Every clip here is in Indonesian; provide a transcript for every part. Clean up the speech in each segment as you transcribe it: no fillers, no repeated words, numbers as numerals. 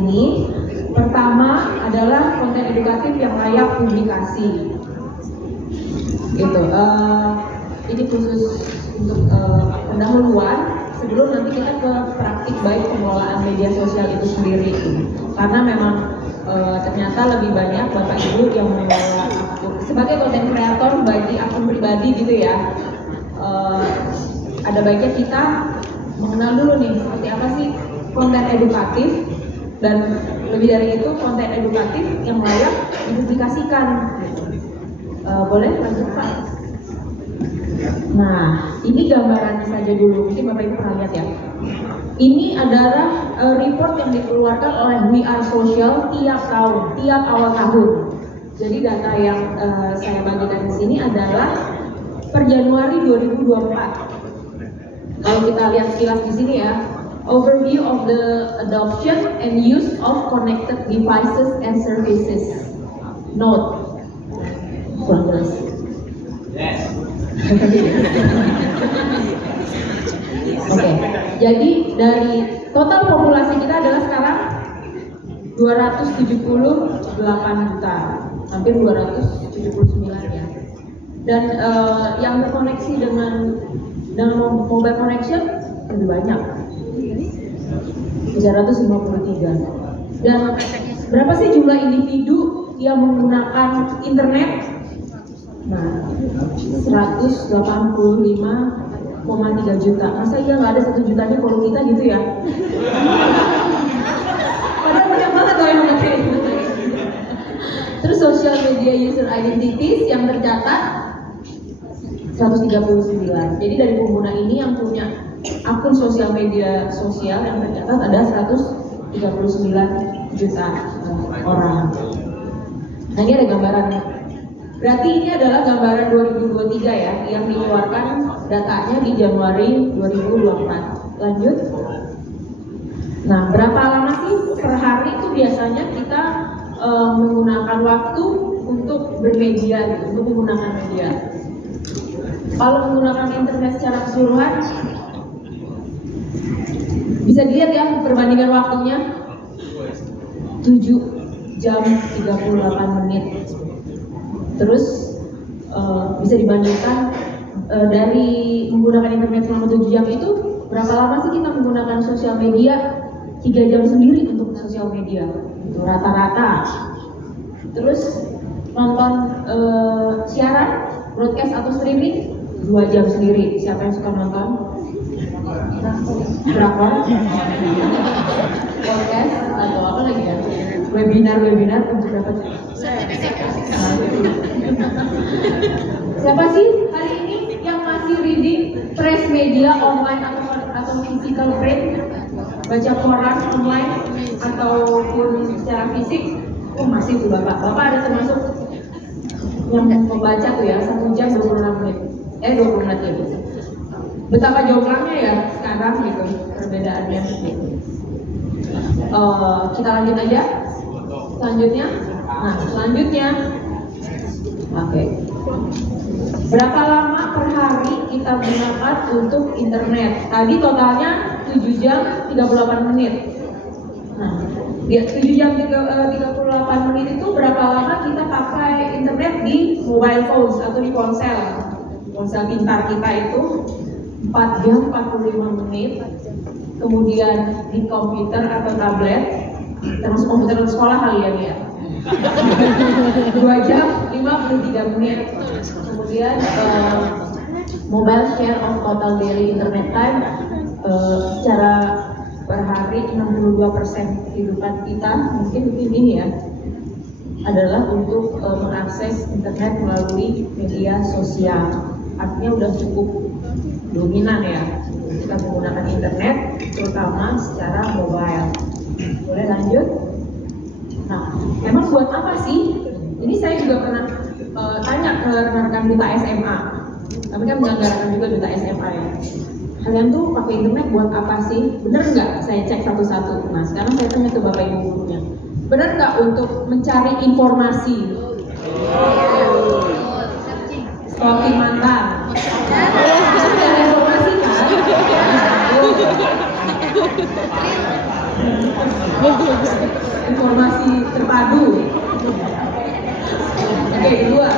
ini. Pertama adalah konten edukatif yang layak publikasi. Gitu. Ini khusus untuk pendahuluan sebelum nanti kita ke praktik baik pengelolaan media sosial itu sendiri. Karena memang ternyata lebih banyak Bapak Ibu yang mengelola akun sebagai konten kreator bagi akun pribadi gitu ya. Ada baiknya kita mengenal dulu nih seperti apa sih konten edukatif, dan lebih dari itu konten edukatif yang layak dipublikasikan. Boleh lanjut Pak? Nah, ini gambarannya saja dulu, mungkin Bapak Ibu pernah lihat ya. Ini adalah report yang dikeluarkan oleh We Are Social tiap tahun, tiap awal tahun. Jadi data yang saya bagikan di sini adalah per Januari 2024. Kalau kita lihat sekilas di sini ya, overview of the adoption and use of connected devices and services. Note, kurang jelas. Oke, jadi dari total populasi kita adalah sekarang 278 juta, hampir 279 ya. Dan yang terkoneksi dengan mobile connection lebih banyak, 353. Dan berapa sih jumlah individu yang menggunakan internet? Nah, 185,3 juta. Masa iya nggak ada 1 jutanya kalau kita gitu ya? Padahal banyak banget loh yang pakai itu. Terus social media user identities yang tercatat 139. Jadi dari pengguna ini yang punya akun sosial media sosial yang tercatat ada 139 juta orang. Nah, ini ada gambarannya. Berarti ini adalah gambaran 2023 ya, yang dikeluarkan datanya di Januari 2024. Lanjut. Nah, berapa lama sih per hari itu biasanya kita menggunakan waktu untuk bermedia, gitu, untuk menggunakan media? Kalau menggunakan internet secara keseluruhan, bisa dilihat ya perbandingan waktunya 7 jam 38 menit. Terus bisa dibandingkan dari menggunakan internet selama 7 jam itu, berapa lama sih kita menggunakan sosial media? 3 jam sendiri untuk sosial media, itu rata-rata. Terus nonton siaran, broadcast atau streaming 2 jam sendiri. Siapa yang suka nonton? Drakor, podcast atau apa lagi ya? Webinar untuk dapat. Siapa sih hari ini yang masih reading press media online atau physical print? Baca koran online ataupun secara fisik? Oh, masih tuh Bapak. Bapak ada termasuk yang membaca tuh ya 1 jam 26 menit. 20 menit ya. Betapa jauhnya ya sekarang gitu perbedaannya. Kita lanjut aja. Selanjutnya. Nah, selanjutnya. Oke. Berapa lama per hari kita gunakan untuk internet? Tadi totalnya 7 jam 38 menit. Nah, 7 jam 38 menit itu berapa lama kita pakai internet di mobile phones atau di ponsel pintar kita itu? 4 jam 45 menit. Kemudian di komputer atau tablet, termasuk komputer sekolah kalian ya, 2 jam 53 menit. Kemudian mobile share of total daily internet time, secara per hari 62% kehidupan kita mungkin ini ya adalah untuk mengakses internet melalui media sosial. Artinya udah cukup dominan ya kita menggunakan internet, terutama secara mobile. Boleh lanjut? Nah, emang buat apa sih? Ini saya juga pernah tanya ke rekan-rekan duta SMA. Kami kan menyelenggarakan juga duta SMA ya. Kalian tuh pakai internet buat apa sih? Bener nggak? Saya cek satu-satu. Nah, sekarang saya tanya ke Bapak Ibu gurunya. Bener nggak untuk mencari informasi? Stalking mantan. Cari informasi kan? informasi terpadu. Oke, kedua.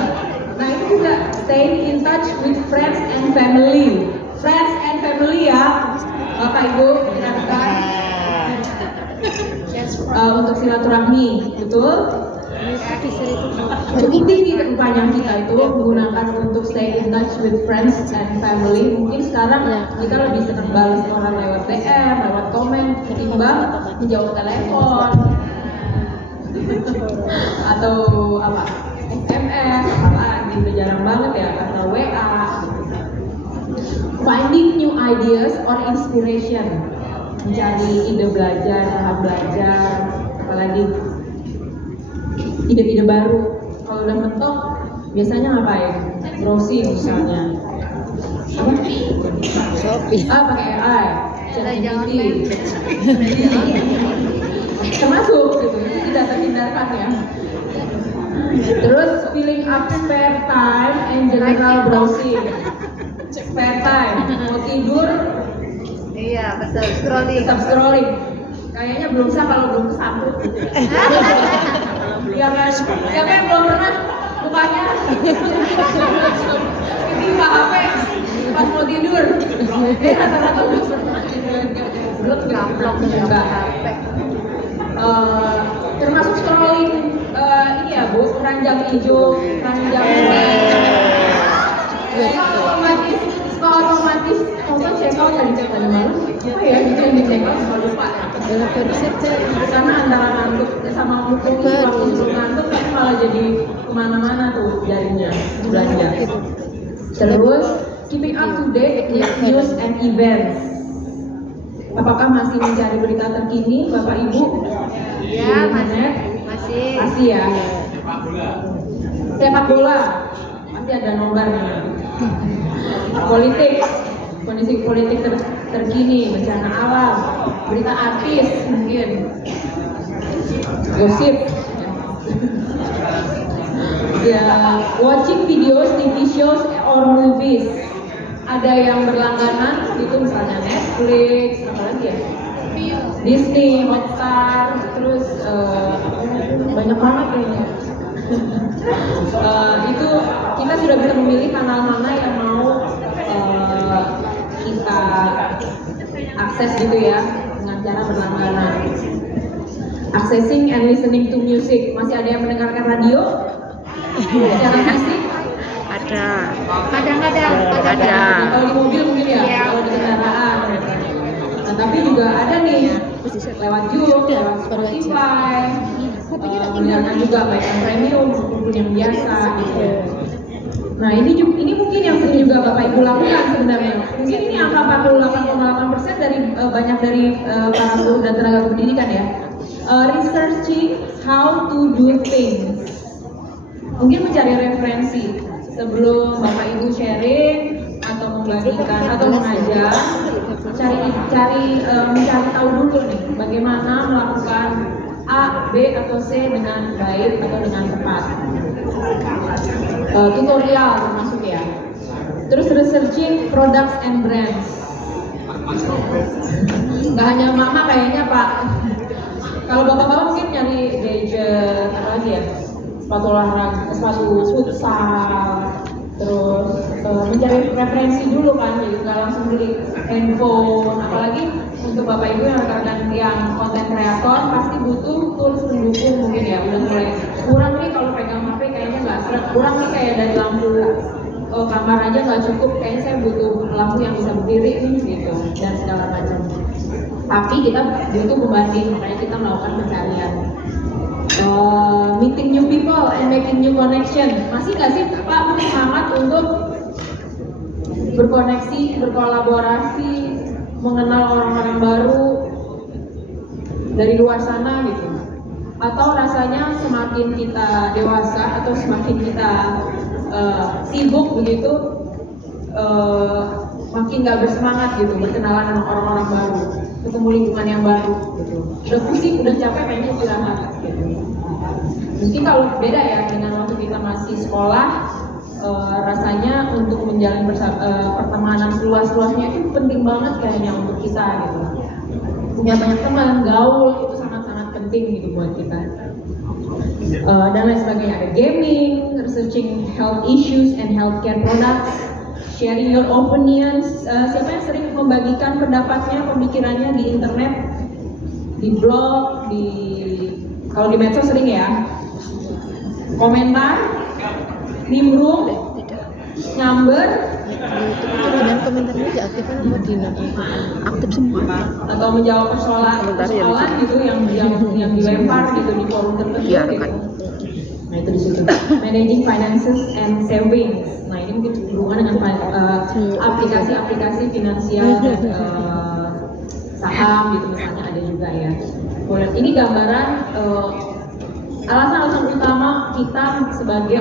Nah, ini juga staying in touch with friends and family. Friends and family ya, Bapak Ibu, rekan-rekan. Untuk silaturahmi, betul? Cukup tinggi keupayaan kita itu menggunakan untuk stay in touch with friends and family. Mungkin sekarang kita lebih senang balas orang lewat DM, lewat komen ketimbang menjawab telepon atau apa SMS, apalagi udah jarang banget ya, atau WA. Finding new ideas or inspiration, mencari ide belajar, bahan belajar, apalagi ide-ide baru. Kalau udah mentok, biasanya ngapain? Browsing misalnya. Shopee. Pakai AI. ChatGPT. Termasuk gitu. Itu tidak terhindarkan ya. Terus filling up spare time and general browsing. Spare time. Mau tidur? Iya, betul. Scrolling. Tetap scrolling. Kayaknya belum sah kalau belum kesambut. Ya kan, siapa yang belum pernah mukanya ketimpa HP pas mau tidur? Rata-rata belum pernah. Belum gamblok juga HP. Termasuk scrolling ini ya Bu, keranjang hijau, keranjang otomatis nonton check out tadi malam. Apa ya itu yang di check out sama lupa. Karena antara ngantuk sama mukul waktu sebelum ngantuk tapi malah jadi kemana-mana tuh jarinya belanja. Terus keeping up to date with news and events. Apakah masih mencari berita terkini Bapak Ibu? Iya, masih ya. Sepak bola pasti ada nomornya. Politik, kondisi politik terkini, bencana alam, berita artis mungkin, gosip. Ya, watching videos, TV shows or movies. Ada yang berlangganan itu misalnya Netflix, apa lagi ya? Disney, Hotstar, terus banyak banget kayaknya. Itu kita sudah bisa memilih kanal mana yang mau kita akses gitu ya dengan cara berlangganan. Accessing and listening to music. Masih ada yang mendengarkan radio? Secara fisik? ada. Kadang-kadang ada. Kalau di mobil mungkin ya, kalau di kendaraan. Nah, tapi juga ada nih lewat YouTube, lewat Spotify. Mendengarkan juga baik yang premium maupun yang biasa gitu. Nah ini mungkin yang sering juga Bapak Ibu lakukan sebenarnya. Mungkin ini angka 48,8% dari banyak dari para guru dan tenaga pendidikan ya. Researching how to do things. Mungkin mencari referensi sebelum Bapak Ibu sharing atau membagikan atau mengajar. Mencari tahu dulu nih bagaimana melakukan A, B atau C dengan baik atau dengan tepat. Tutorial termasuk ya. Terus researching products and brands. Nggak hanya mama kayaknya Pak. Kalau bapak-bapak mungkin nyari gadget apa lagi ya? Sepatu olahraga, sepatu futsal. Terus mencari referensi dulu kan, jadi nggak langsung beli handphone. Apalagi untuk bapak ibu yang rekan yang konten kreator pasti butuh tools pendukung mungkin ya. Udah mulai kurang nih kalau pegang HP kayaknya nggak seret. Kurang nih kayak dari lampu kamar aja nggak cukup. Kayaknya saya butuh lampu yang bisa berdiri gitu dan segala macam. Tapi kita butuh pembanding, makanya kita melakukan pencarian. Meeting new people and making new connection. Masih nggak sih Pak punya semangat untuk berkoneksi, berkolaborasi, mengenal orang-orang baru dari luar sana gitu? Atau rasanya semakin kita dewasa atau semakin kita sibuk begitu, makin nggak bersemangat gitu berkenalan sama orang-orang baru, ketemu lingkungan yang baru gitu. Udah pusing, udah capek, pengen istirahat gitu. Mungkin kalau beda ya dengan waktu kita masih sekolah, rasanya untuk menjalin pertemanan seluas-luasnya itu penting banget kayaknya untuk kita gitu. punya banyak teman, gaul itu sangat-sangat penting gitu buat kita. Dan lain sebagainya, ada gaming, researching health issues and healthcare products, sharing your opinions. Siapa yang sering membagikan pendapatnya, pemikirannya di internet, di blog, kalau di medsos sering ya, komentar, nimbrung, nyamber, Dengan komentarnya diaktifkan apa aktif semua atau menjawab persoalan gitu yang dilempar gitu di forum tertentu gitu. Nah itu di situ. Managing finances and savings. Nah ini mungkin berhubungan dengan aplikasi-aplikasi finansial dan saham gitu misalnya ada juga ya. Kemudian ini gambaran alasan-alasan utama kita sebagai